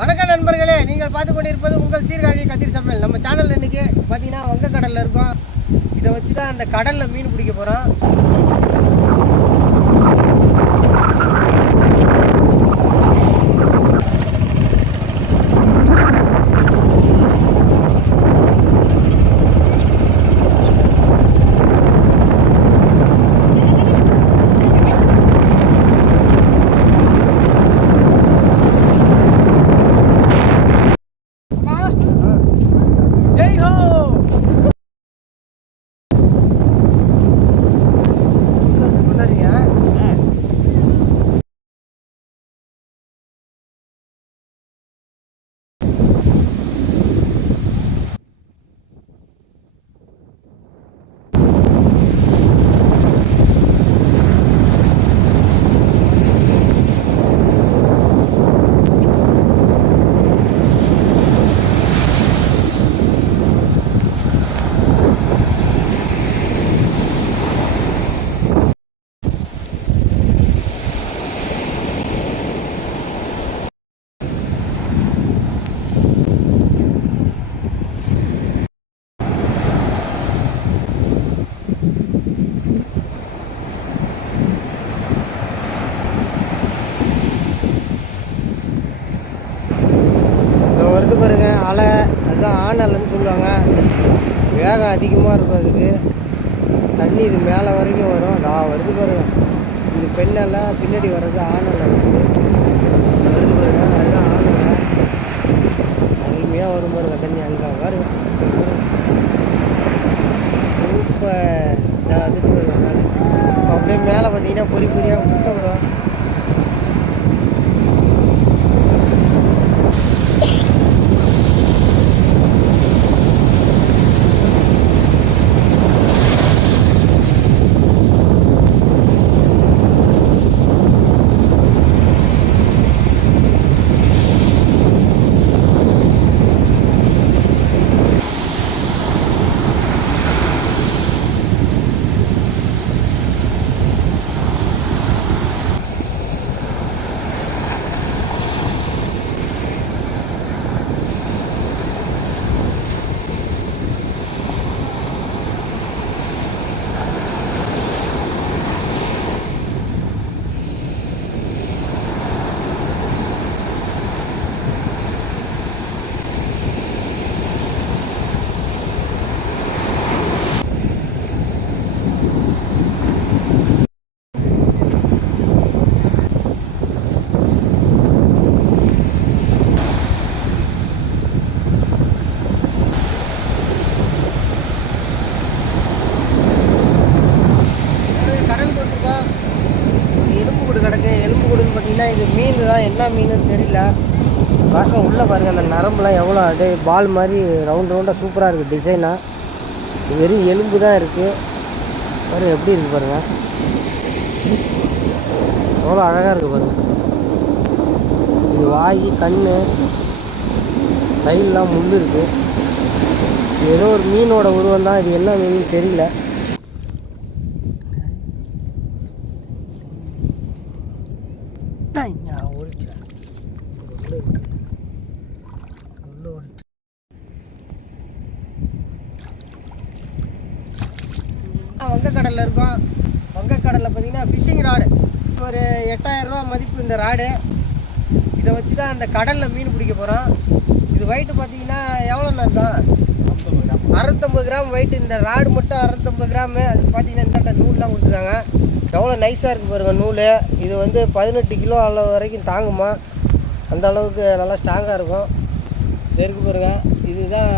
வணக்கம் நண்பர்களே, நீங்கள் பார்த்து கொண்டிருப்பது உங்கள் சீர்காழி கதிர் சமையல். நம்ம சேனல் இன்னைக்கு பார்த்தீங்கன்னா வங்கக்கடலில் இருக்கோம். இதை வச்சு தான் அந்த கடலில் மீன் பிடிக்க போகிறோம். வருது பாருங்க அலை, அதுதான் ஆனலைன்னு சொல்லுவாங்க. வேகம் அதிகமாக இருக்கும். அதுக்கு தண்ணி இது மேலே வரைக்கும் வரும். வருது பாருங்க, இது பெண்ணலை, பின்னாடி வர்றது ஆனலை வருது பாருங்க. அதுதான் ஆனலை, அருமையாக வரும் பாருங்க. தண்ணி அங்கே பாருங்க, சூப்பர். வந்துட்டு பாருங்க, அப்படியே மேலே பார்த்தீங்கன்னா பொறி பொறியாக முட்டை விடும். எலும்புக்கூடுன்னு பார்த்தீங்கன்னா இது மீன் தான், என்ன மீனுன்னு தெரியல. பார்க்க உள்ளே பாருங்கள், அந்த நரம்புலாம் எவ்வளோ அப்படியே பால் மாதிரி ரவுண்டாக சூப்பராக இருக்குது டிசைனாக. வெறும் எலும்பு தான் இருக்குது பாருங்கள், எப்படி இருக்குது பாருங்கள், எவ்வளோ அழகாக இருக்குது பாருங்கள். இது வாய், கண், சைடெலாம் முள் இருக்குது. ஏதோ ஒரு மீனோட உருவம் தான், இது என்ன மீன் தெரியல. வங்கக்கடலில் இருக்கோம். வங்கக்கடலில் பார்த்தீங்கன்னா ஃபிஷ்ஷிங் ராடு ஒரு 8000 ரூபா மதிப்பு இந்த ராடு. இதை வச்சு தான் அந்த கடலில் மீன் பிடிக்க போகிறோம். இது வெயிட்டு பார்த்தீங்கன்னா எவ்வளோண்ணா இருக்கும்? 650 கிராம் வெயிட். இந்த ராடு மட்டும் 650 கிராமு. அது பார்த்தீங்கன்னா இந்த நூல்லாம் கொடுத்துருக்காங்க, எவ்வளோ நைஸாக இருக்குது பாருங்கள் நூல். இது வந்து 18 கிலோ அளவு வரைக்கும் தாங்குமா, அந்த அளவுக்கு நல்லா ஸ்ட்ராங்காக இருக்கும். இது இருக்குது பாருங்கள், இதுதான்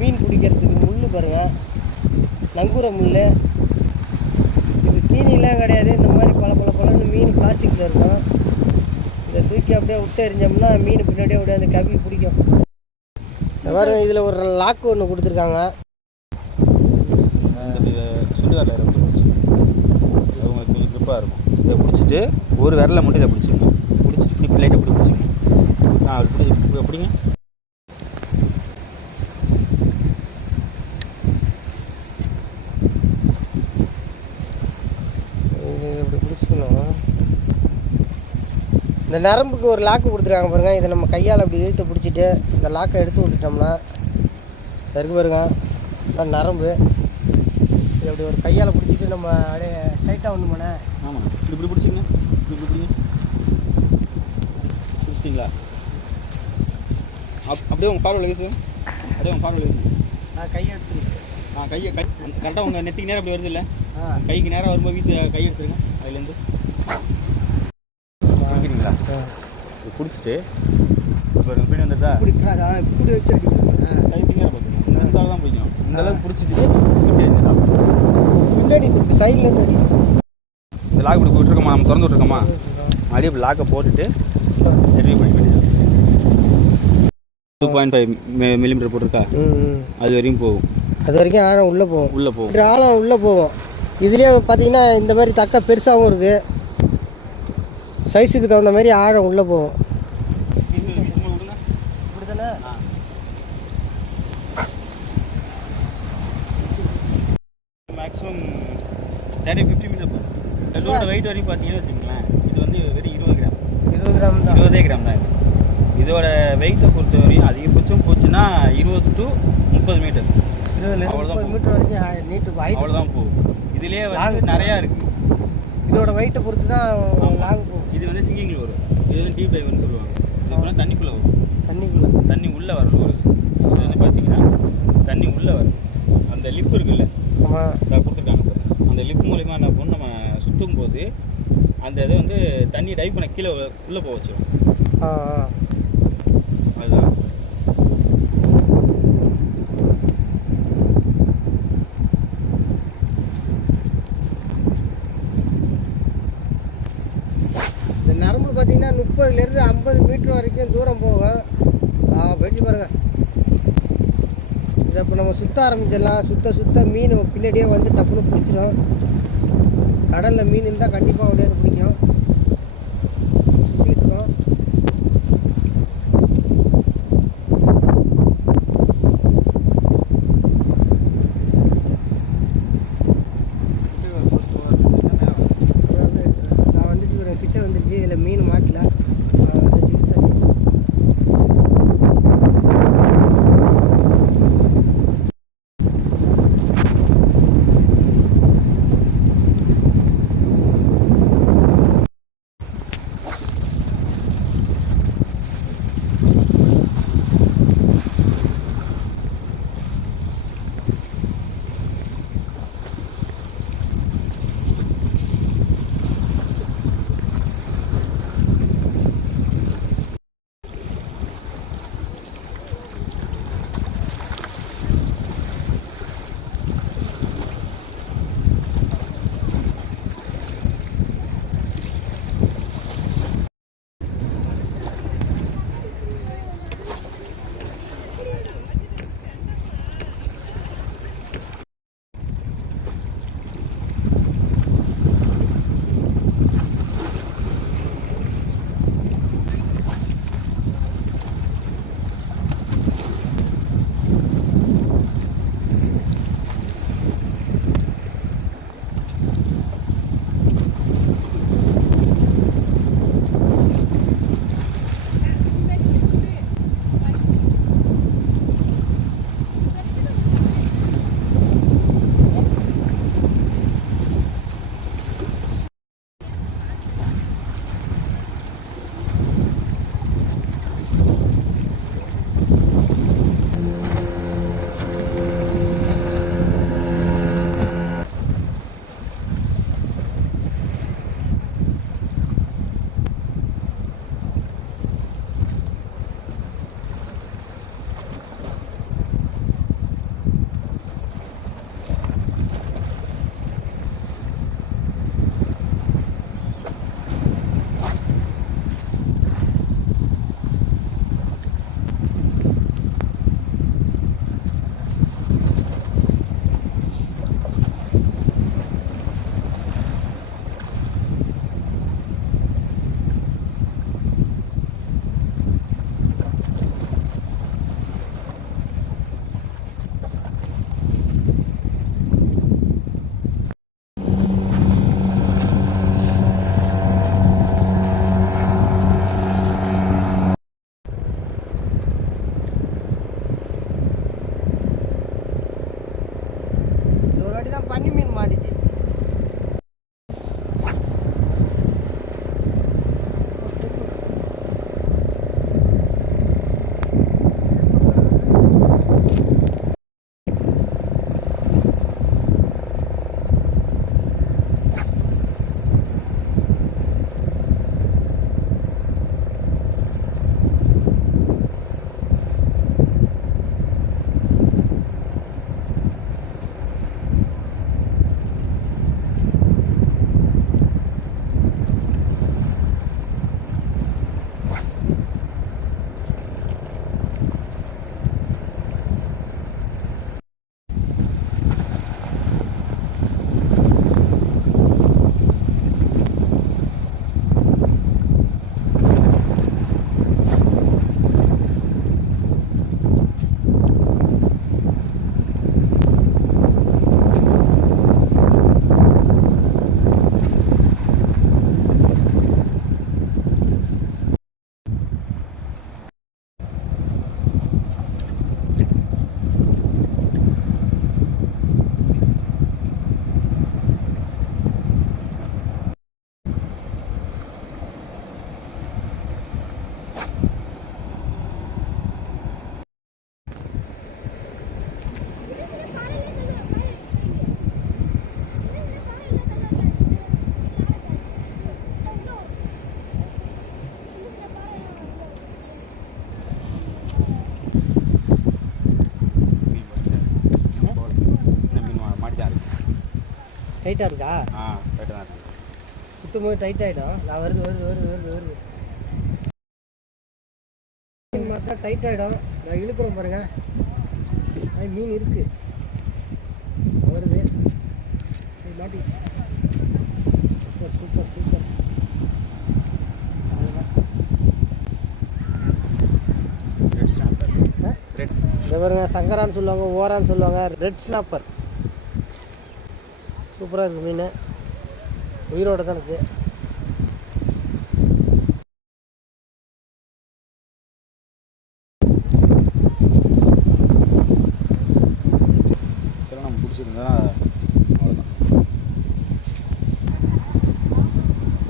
மீன் பிடிக்கிறதுக்கு முள் பாருங்கள், நங்கூர முள். இது தீனிலாம் கிடையாது, இந்த மாதிரி பல மீன் பிளாஸ்டிக்கில் இருக்கும். இதை தூக்கி அப்படியே விட்டு எறிஞ்சோம்னா மீன் பின்னாடியே அப்படியே அந்த கவி பிடிக்கும். பாருங்க, இதில் ஒரு லாக்கு ஒன்று கொடுத்துருக்காங்க. உங்களுக்கு கொஞ்சம் க்ரிப்பாக இருக்கும். இதை பிடிச்சிட்டு ஒரு விரலை மட்டும் இதை பிடிச்சிக்கணும். பிடிச்சிட்டு இப்படி லைட்டை பிடிச்சிக்கணும். நான் பிடிச்சி பிடிங்க. இந்த நரம்புக்கு ஒரு லாக்கு கொடுத்துருக்காங்க பாருங்கள். இதை நம்ம கையால் அப்படி இழுத்து பிடிச்சிட்டு இந்த லாக்கை எடுத்து விட்டுட்டோம்னா இருக்கு பாருங்க, அதான் நரம்பு. இது அப்படி ஒரு கையால் பிடிச்சிட்டு நம்ம அப்படியே ஸ்ட்ரைட்டாக ஒன்று பண்ண. ஆமாம், இப்படி பிடிச்சிங்க, இப்படி பிடிங்க, பிடிச்சிட்டிங்களா? அப்படியே உங்கள் பார்வையில் வீசு, அப்படியே உங்கள் பார்வையில் வீசு. கையை எடுத்துருக்கு. கையை கரெக்டாக உங்கள் நெத்திக்கு நேரம் அப்படி வருது இல்லை, கைக்கு நேரம் வரும்போது வீசு, கை எடுத்துருங்க அதுலேருந்து. பிடிக்கிறீங்களா? இது பிடிச்சிட்டு இப்போ பின்னாடி வந்துட்டா பிடிக்கிறாதா? இப்படி வச்சு அடிக்கிறேன். கை திங்கரை பார்த்துக்கணும், இந்த அளவு தான் பிடிக்கணும். இந்த அளவுக்கு பிடிச்சிட்டு பின்னாடி இந்த சைட்லேருந்து அடி. இந்த லாக் இப்படி விட்டுருக்கோமா, நம்ம திறந்து விட்ருக்கோமா, அப்படியே இப்படி லாக்கை போட்டுட்டு ரெடி பண்ணி வேண்டியதான். 2.5 மில்லிமீட்டர் போட்டிருக்கா, அது வரையும் போகும். அது வரைக்கும் ஆழம் உள்ளே போகும். உள்ளே போகும், ஆழம் உள்ளே போகும். இதுலேயே பார்த்தீங்கன்னா இந்த மாதிரி தக்கை பெருசாகவும் இருக்குது, சைஸுக்கு தகுந்த மாதிரி ஆழம் உள்ளே போகும். இப்படி தானே? மேக்ஸிமம் 30-50 மீட்டர் போகும். இதோட வெயிட் வரைக்கும் பார்த்தீங்கன்னா வச்சுக்கோங்களேன், இது வந்து வெறும் 20 கிராம். 20 கிராம் தான். 20 கிராம் தான் இது. இதோட வெயிட்டை பொறுத்த வரையும் அதிகபட்சம் போச்சுன்னா 20 to 30 மீட்டர், 20 மீட்டர் வரைக்கும் நீட்டு அவ்வளோதான் போகும். இதுலேயே வந்து நிறையா இருக்குது. இதோட வெயிட்டை பொறுத்து தான் லாங் போகும். இது வந்து சிங்கிங்கில் வரும், இது வந்து டீப் டைவ்னு சொல்லுவாங்க. இது எப்படின்னா தண்ணிக்குள்ளே வரும், தண்ணி உள்ளே வரணும் வருது. இது வந்து பார்த்தீங்கன்னா தண்ணி உள்ளே வரும். அந்த லிப் இருக்குல்ல, அதை கொடுத்துருக்காங்க பாருங்க, அந்த லிப் மூலிமா என்ன பண்ணணும், நம்ம சுற்றும் போது அந்த இதை வந்து தண்ணி டைவ் பண்ண கீழே உள்ளே போக வச்சிடும். அதுதான் இந்த நரம்பு பார்த்தீங்கன்னா 30லேருந்து 50 மீட்டர் வரைக்கும் தூரம் போகும். போயிடுச்சு பாருங்கள். இதை இப்போ நம்ம சுற்ற ஆரம்பிச்சிடலாம். சுத்த மீன் பின்னாடியே வந்து டப்புன்னு பிடிச்சிடும். கடலில் மீன் இருந்தால் கண்டிப்பாக அப்படியே பிடிக்கும். சுற்றிட்டு இருக்கோம். நான் வந்துச்சு கிட்ட வந்துருச்சு. இதில் மீன் மாட்டல. டைட்டாக இருக்கா? டைட்டாக தான் இருக்குது. சுற்றும் போது டைட் ஆகிடும். நான் வருது வருது வருது வருது வருது பார்த்தா டைட் ஆகிடும். நான் இழுக்கிறோம் பாருங்கள். அது மீன் இருக்குது வருது மாட்டி. Super super super. இதை பாருங்க, சங்கரான்னு சொல்லுவாங்க, ஓரான்னு சொல்லுவாங்க. ரெட் ஸ்னாப்பர் சூப்பராக இருக்குது மீன். உயிரோட தான் இருக்குது. சரி, நம்ம பிடிச்சிருந்தா அவ்வளோதான்.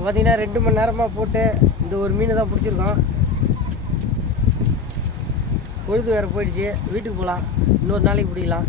பார்த்தீங்கன்னா 2 மணி நேரமாக போட்டு இந்த ஒரு மீன் தான் பிடிச்சிருக்கோம். பொழுது வேறு போயிடுச்சு. வீட்டுக்கு போகலாம். இன்னொரு நாளைக்கு பிடிக்கலாம்.